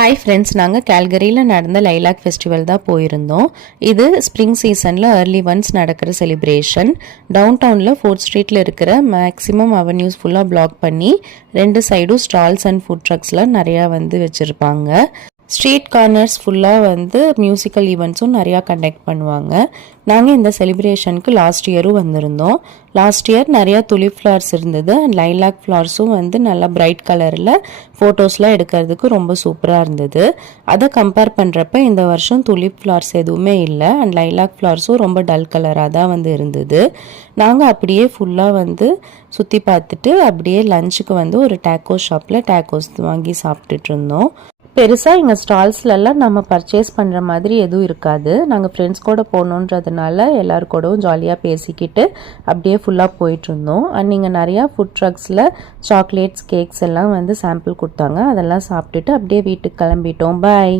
Hi friends, நாங்கள் கேல்கரியில் நடந்த lilac festival தான் போயிருந்தோம். இது ஸ்ப்ரிங் சீசனில் ஏர்லி ஒன்ஸ் நடக்கிற செலிப்ரேஷன். டவுன் டவுனில் 4th ஸ்ட்ரீட்டில் இருக்கிற மேக்ஸிமம் அவென்யூஸ் ஃபுல்லாக பிளாக் பண்ணி 2 சைடும் ஸ்டால்ஸ் அண்ட் ஃபுட் ட்ரக்ஸ்லாம் நிறையா வச்சுருப்பாங்க. ஸ்ட்ரீட் கார்னர்ஸ் ஃபுல்லாக மியூசிக்கல் ஈவெண்ட்ஸும் நிறையா கண்டக்ட் பண்ணுவாங்க. நாங்கள் இந்த செலிப்ரேஷனுக்கு லாஸ்ட் இயரும் வந்திருந்தோம். லாஸ்ட் இயர் நிறையா துலிப் ஃப்ளவர்ஸ் இருந்தது அண்ட் லைலாக் ஃப்ளவர்ஸும் நல்லா பிரைட் கலரில் ஃபோட்டோஸ்லாம் எடுக்கிறதுக்கு ரொம்ப சூப்பராக இருந்தது. அதை கம்பேர் பண்ணுறப்ப இந்த வருஷம் துலிப் ஃப்ளவர்ஸ் எதுவுமே இல்லை அண்ட் லைலாக் ஃப்ளவர்ஸும் ரொம்ப டல் கலராக தான் இருந்தது. நாங்கள் அப்படியே ஃபுல்லாக சுற்றி பார்த்துட்டு அப்படியே லஞ்சுக்கு ஒரு டேக்கோ ஷாப்பில் டேக்கோஸ் வாங்கி சாப்பிட்டுட்டு இருந்தோம். பெருசாக எங்கள் ஸ்டால்ஸ்லலாம் நம்ம பர்ச்சேஸ் பண்ணுற மாதிரி எதுவும் இருக்காது. நாங்கள் ஃப்ரெண்ட்ஸ் கூட போகணுன்றதுனால எல்லாரு கூடவும் ஜாலியாக பேசிக்கிட்டு அப்படியே ஃபுல்லாக போயிட்டுருந்தோம். அண்ட் நீங்கள் நிறையா ஃபுட் ட்ரக்ஸில் சாக்லேட்ஸ் கேக்ஸ் எல்லாம் சாம்பிள் கொடுத்தாங்க. அதெல்லாம் சாப்பிட்டுட்டு அப்படியே வீட்டுக்கு கிளம்பிட்டோம். பாய்.